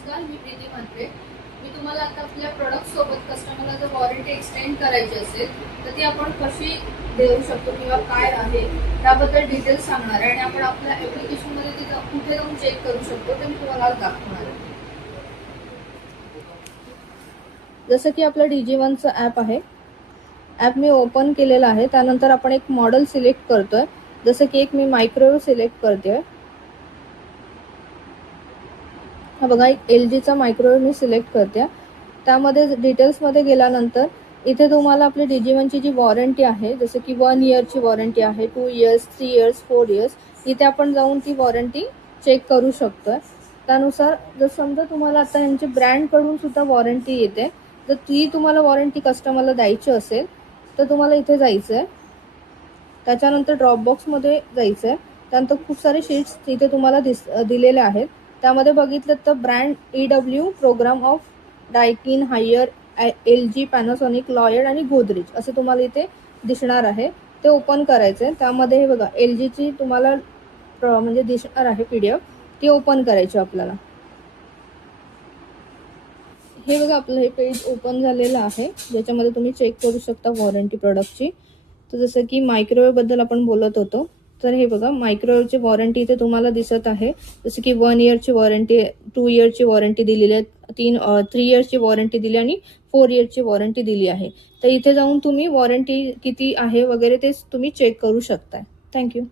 नमस्कार, मी प्रीती म्हणते. मी तुम्हाला आता आपल्या प्रोडक्ट सोबत कस्टमरला जर वॉरंटी एक्सटेंड करायची असेल तर ती आपण कशी देऊ शकतो किंवा काय आहे त्याबद्दल डिटेल्स सांगणार आहे आणि आपण आपल्या ॲप्लिकेशनमध्ये ती कुठे जाऊन चेक करू शकतो ते मी तुम्हाला दाखवणार आहे. जसं की आपलं DG1चं ॲप आहे. ॲप मी ओपन केलेलं आहे. त्यानंतर आपण एक मॉडेल सिलेक्ट करतोय. जसं की एक मी मायक्रोवेव्ह सिलेक्ट करते. हा बघा, एक LGचा मायक्रोवेव्ह मी सिलेक्ट करते. त्यामध्ये डिटेल्समध्ये गेल्यानंतर इथे तुम्हाला आपली DG1ची जी वॉरंटी आहे, जसं की 1 इयरची वॉरंटी आहे, 2 इयर्स, 3 इयर्स, 4 इयर्स, इथे आपण जाऊन ती वॉरंटी चेक करू शकतोय. त्यानुसार जर समजा तुम्हाला आता यांची ब्रँडकडून सुद्धा वॉरंटी येते, तर ती तुम्हाला वॉरंटी कस्टमरला द्यायची असेल तर तुम्हाला इथे जायचं आहे. त्याच्यानंतर ड्रॉपबॉक्समध्ये जायचं आहे. त्यानंतर खूप सारे शीट्स इथे तुम्हाला दिलेले आहेत. त्यामध्ये बघितलं तर brand EW, program of Daikin, Haier, LG, Panasonic, Lloyd आणि गोदरेज असे तुम्हाला इथे दिसणार आहे. ते ओपन करायचं आहे. त्यामध्ये हे बघा LGची तुम्हाला म्हणजे दिसणार आहे PDF, ती ओपन करायची आपल्याला. हे बघा आपलं हे पेज ओपन झालेलं आहे, ज्याच्यामध्ये तुम्ही चेक करू शकता वॉरंटी प्रोडक्टची. तर जसं की मायक्रोवेव्ह बद्दल आपण बोलत होतो, तर हे बघा मायक्रोवेव्हची वॉरंटी इथे तुम्हाला दिसत आहे. जसं की 1 इयरची वॉरंटी, 2 इयरची वॉरंटी दिलेली आहे, 3 इयर्सची वॉरंटी दिली आणि 4 इयरची वॉरंटी दिली आहे. तर इथे जाऊन तुम्ही वॉरंटी किती आहे वगैरे ते तुम्ही चेक करू शकताय. थँक्यू.